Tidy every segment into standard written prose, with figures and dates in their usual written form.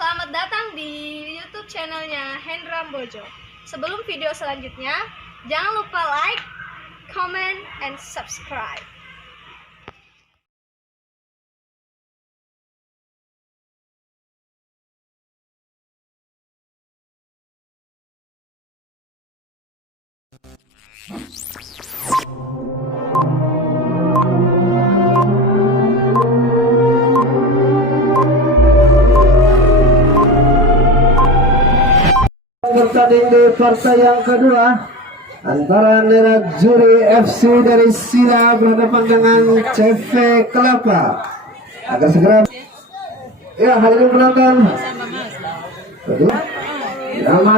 Selamat datang di YouTube channelnya Hendra Bojo. Sebelum video selanjutnya, jangan lupa like, comment, and subscribe. Bertanding di partai yang kedua antara Nerajuri FC dari Sila berhadapan dengan CV Kelapa. Agar segera ya hadirin penonton kedua nama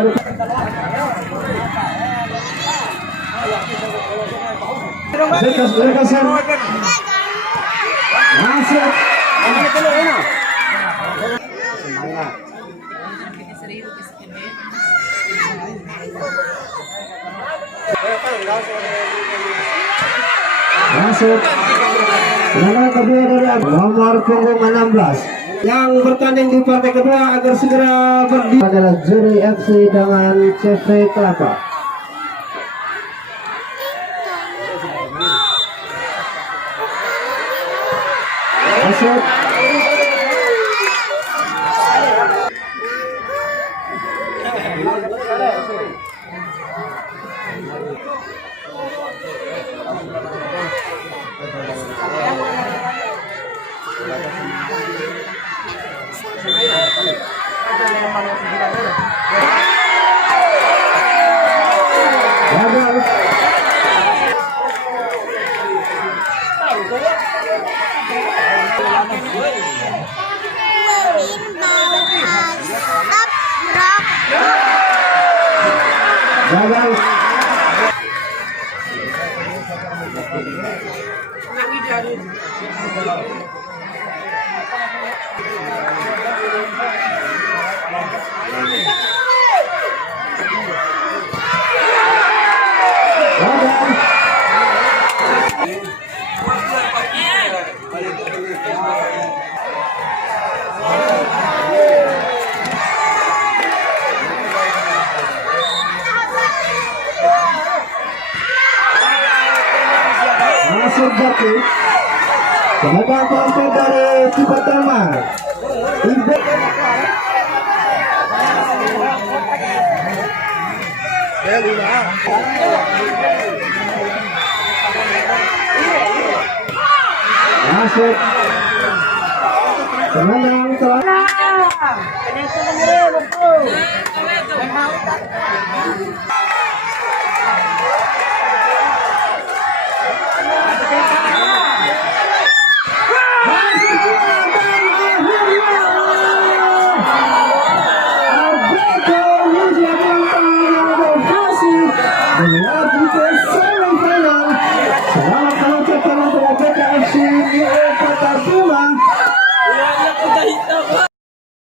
masuk masuk nama kedua dari nomor punggung 16 yang bertanding di partai kedua agar segera berdiri adalah Juri FC dengan CV Kelapa. Masuk gagal. Masuk jatuh tenaga mampu dari Cibatama Ibu masuk penendang telah melaju ke semifinal.